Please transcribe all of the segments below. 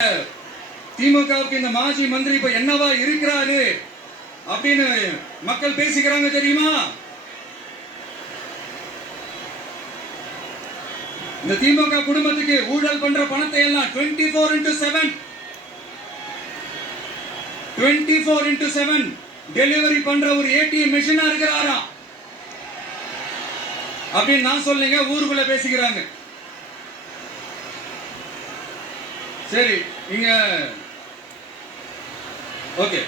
திமுகவுக்கு இந்த மாஜி மந்திரி இப்ப என்னவா இருக்கிறாரு அப்படின்னு மக்கள் பேசிக்கிறாங்க தெரியுமா? இந்த திமுக குடும்பத்துக்கு ஊழல் பண்ற பணத்தை எல்லாம் 24x7 டெலிவரி பண்ற ஒரு ஏடிஎம் மிஷினா இருக்கிறாரா அப்படின்னு நான் சொல்லுங்க, ஊருக்குள்ள பேசிக்கிறாங்க. சரி, இங்க ஓகே.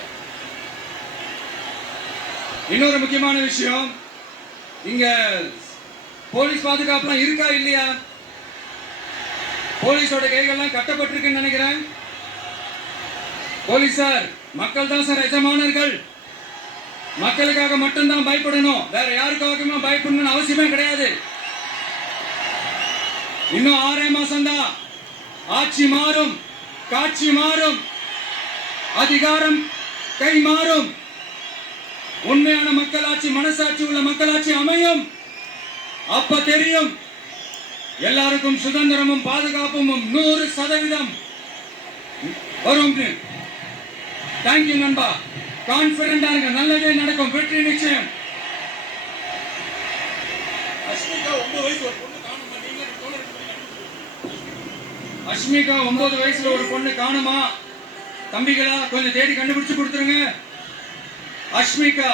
இன்னொரு முக்கியமான விஷயம், இங்க போலீஸ் பாதுகாப்புலாம் இருக்கா இல்லையா? போலீஸோட கைகள்லாம் கட்டப்பட்டிருக்குன்னு நினைக்கிறேன். போலீசார் மக்கள் தான் சார் எஜமானர்கள். மக்களுக்காக மட்டும்தான் பயப்படணும், வேற யாருக்காகவுமே பயப்படணும்னு அவசியமே கிடையாது. இன்னும் 6 மாசம் தான். ஆட்சி மாறும், காட்சி மாறும், அதிகாரம் கை மாறும். உண்மையான மக்களாட்சி, மனசாட்சி உள்ள மக்களாட்சி அமையும். அப்ப தெரியும் எல்லாருக்கும் சுதந்திரமும் பாதுகாப்பும் 100% வரும். தேங்க்யூ நண்பா. கான்பிடண்டா இருங்க, நல்லதே நடக்கும், வெற்றி நிச்சயம். அஷ்மிகா 9 வயசுல ஒரு பொண்ணு காணுமா? தம்பிகளா கொஞ்சம் தேடி கண்டுபிடிச்சு கொடுத்துருங்க. Ashmika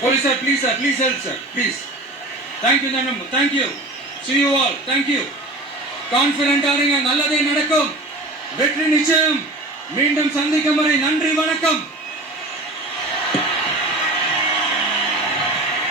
police sir, please help sir, please. Thank you Nanam, thank you, see you all, thank you. கான்பிடண்டா இருங்க, நல்லதே நடக்கும், வெற்றி நிச்சயம். மீண்டும் சந்திக்கும் வரை நன்றி, வணக்கம்.